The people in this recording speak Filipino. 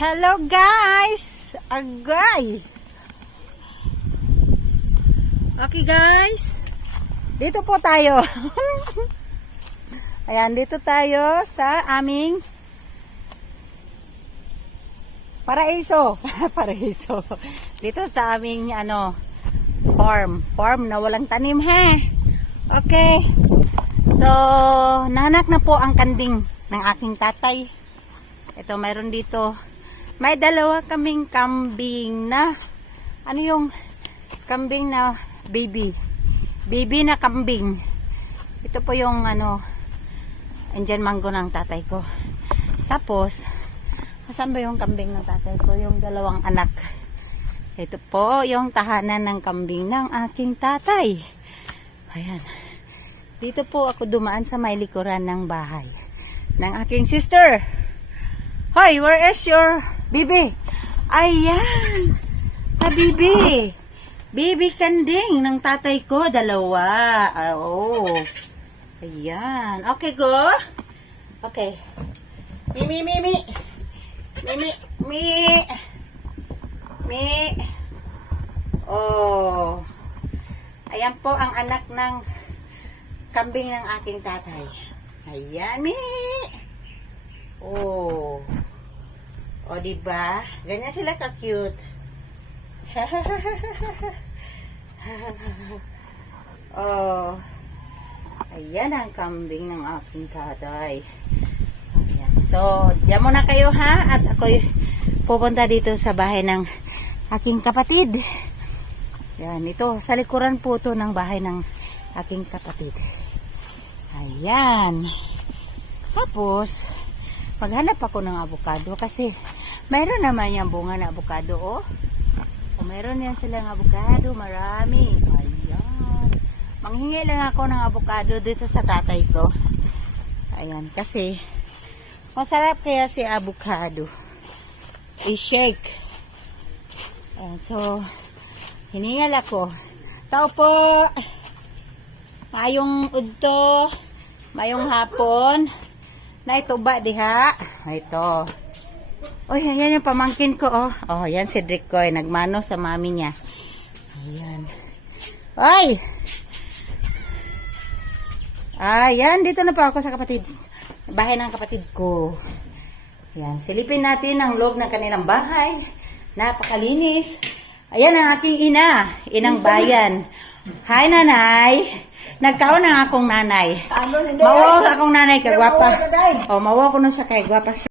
Hello guys! Agay! Okay guys, dito po tayo. Ayan, dito tayo sa aming paraiso. Paraiso. Dito sa aming farm na walang tanim he. Okay. So, nanak na po ang kanding ng aking tatay. Ito, mayroon dito. May dalawa kaming kambing na yung kambing na baby na kambing. Ito po yung Indian mango ng tatay ko. Tapos asan ba yung kambing ng tatay ko? Yung dalawang anak. Ito po yung tahanan ng kambing ng aking tatay. Ayan, dito po ako dumaan sa may likuran ng bahay ng aking sister. Hoy, where is your bibi? Ayan, bibi. Baby kanding ng tatay ko, dalawa. Oh. Ayan. Okay, go. Okay. Mi. Oh. Ayan po ang anak ng kambing ng aking tatay. Ayan, mi. Oh. O, diba? Ganyan sila ka-cute. Oh. Ayan ang kambing ng aking tatay. Ayan. So, diyan muna kayo ha. At ako'y pupunta dito sa bahay ng aking kapatid. Ayan. Ito, sa likuran po ito ng bahay ng aking kapatid. Ayan. Tapos, maghanap ako ng avocado kasi mayroon naman yung bunga na avocado, oh. O, meron yan silang avocado, marami. Ayan. Manghingi lang ako ng avocado dito sa tatay ko. Ayan, kasi masarap kaya si avocado. I-shake. Ayan, so, hiningal ako. Tao po. Mayong udto. Mayong hapon. Na ito ba diha? Ito. Oy, ayan yung pamangkin ko, oh. Oh, yan si Drick ko, nagmano sa mami niya. Ayan. Oy! Ayan, dito na po ako sa bahay ng kapatid ko. Ayan, silipin natin ang loob ng kanilang bahay. Napakalinis. Ayan ang aking inang bayan. Hi, nanay. Nagkaon ang akong nanay. Mawa akong nanay kay gwapa. Oh, mawa ko na siya kay gwapa siya.